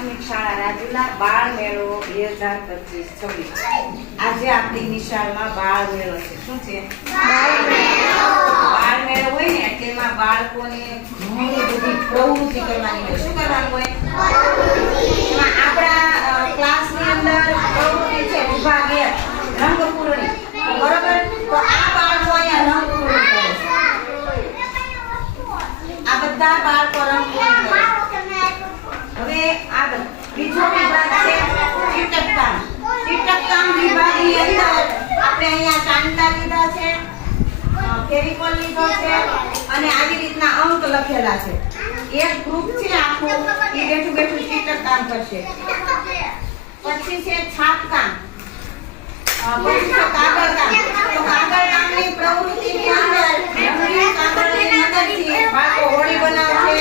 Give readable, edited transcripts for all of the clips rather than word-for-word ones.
પ્રાથમિક શાળા રાજુલા બાળ મેળો 2025-26 આજે આપણી નિશાળમાં બાળ મેળો છે. શું છે? બાળ મેળો હોય ને એટલે એમાં બાળકોને ઘણી બધી પ્રવૃત્તિ કરવાની હોય. શું કરવાનું હોય? એમાં આપણા ક્લાસની અંદર પ્રવૃત્તિ છે વિભાગ 1 રંગ પૂરણી. બરોબર? તો આ બાળકો અહીંયા રંગ પૂરણી કરે છે. આ બધા બાળકો રંગ પૂરણી કરે છે. હવે આ બીજો વિભાગ છે ચીટકકામ. ચીટકકામ વિભાગની અંદર આપણે અહીંયા ચાંદા લીધા છે, ફેવિકોલ લીધો છે અને આવી રીતના અંક લખેલા છે. એક ગ્રુપ છે આખું એ બેઠું બેઠું ચીટકકામ કરશે. પછી છે છાપકામ, પછી છે કાગળકામ. તો કાગળકામની પ્રવૃત્તિની અંદર રંગીન કાગળની મદદથી બાળકો હોળી બનાવશે,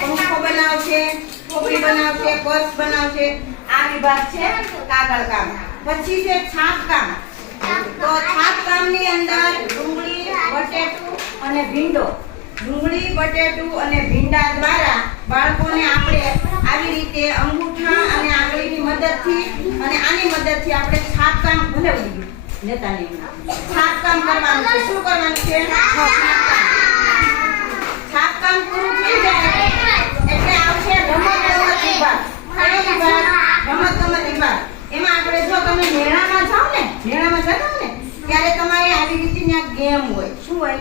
પંખો બનાવશે, ટોપી બનાવશે, પર્સ બનાવશે. આ વિભાગ છે કાગળકામ. પછી છે છાપકામ. તો છાપકામની અંદર ડુંગળી, બટેટું અને ભીંડો, ડુંગળી, બટેટું અને ભીંડા દ્વારા બાળકોને આપણે આવી રીતે અંગૂઠા અને આંગળીની મદદથી અને આની મદદથી આપણે છાપકામ ભલાવી લેતા નહીં. છાપકામ કરવાનું છે. શું કરવાનું છે? છાપકામ પૂરું થઈ જાય એટલે આવશે રમત-ગમત વિભાગ. કયો વિભાગ? રમત-ગમત વિભાગ. એમાં આપણે જો તમે મેળામાં જાઓ ને, મેળામાં જતા ને ત્યારે તમારે આવી રીતની ગેમ હોય. શું હોય?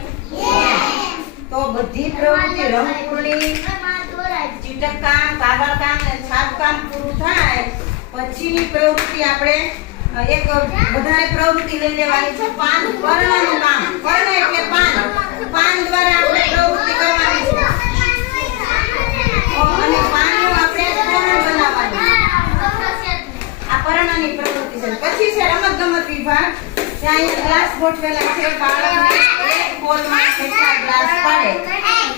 તો બધી પ્રવૃત્તિ રંગપૂર્ણી, ચીટકકામ, કાગળકામ અને છાપકામ પૂરું થાય પછીની પ્રવૃત્તિ આપણે એક વધારે પ્રવૃત્તિ લઈ લેવાની છે. પર્ણનું કામ. પર્ણ એટલે પાન. પાન દ્વારા આપણે પ્રવૃત્તિ કરવાની છે અને પાનનું આપણે તોરણ બનાવવાનું. આ પર્ણની પ્રવૃત્તિ છે. પછી છે રમત-ગમત વિભાગ. ત્યાં અહીંયા ગ્લાસ ગોઠવેલા છે. બાળકને એક બોલમાં કેટલા ગ્લાસ પાડે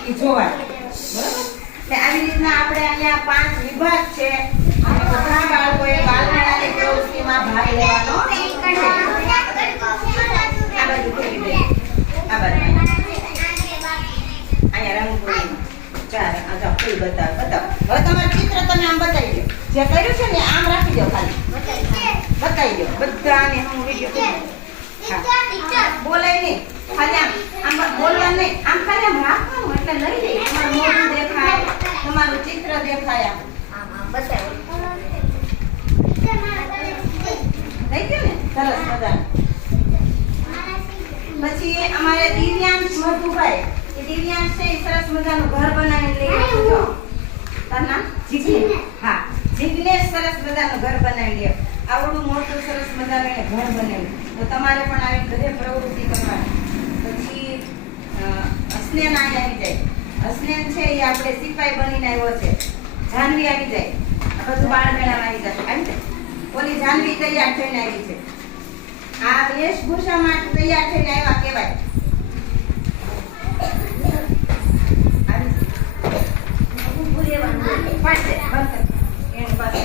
એ જોવાનું. બરાબર? એટલે આવી રીતના આપણે અહીંયા 5 વિભાગ છે અને બધા બાળકોએ બાળમેળાની પ્રવૃત્તિમાં ભાગ લેવાનો છે. આ બાજુ ફેરવી દે. આ બાજુ અહીંયા રંગપૂર્ણી. ચાર આ જો ફૂલ બતાવ. હવે તમારું ચિત્ર તમે આમ બતાવી દો. જે કર્યું છે ને આમ રાખી દો. ખાલી બતાવી દો બધાને. હું વિડિયો બોલાય નહીં. ખાલી આમ બોલવા નહીં. આમ ખાલી આમ રાખવાનું એટલે લઈ લઈ. તમારું મોઢું દેખાય, તમારું ચિત્ર દેખાય. આમ બતાવો. થઈ ગયું ને? સરસ મજાનું. પછી અમારે દિવ્યાંશ મધુભાઈ, એ દિવ્યાંશ છે એ સરસ મજાનું ઘર બનાવીને લઈ આવ્યો. જો તારું નામ? જિગ્નેશ. હા, જિગ્નેશ સરસ મજાનું ઘર બનાવી લે. આવડું મોટું સરસ મજાનું એને ઘર બનાવ્યું. તો તમારે પણ આવી બધે પ્રવૃત્તિ કરવાની. પછી હસનેન આવી જાય. હસનેન છે એ આપણે સિપાઈ બનીને આવ્યો છે. જાનવી આવી જાય. આ બધું બાળ મેળામાં આવી જશે. આવી જાય. ઓલી જાનવી તૈયાર થઈને આવી છે. આ વેશભૂષામાં તૈયાર થઈને આવ્યા કહેવાય. આવી પૂરેવાનું. પાડશે બંધ. એની પાસે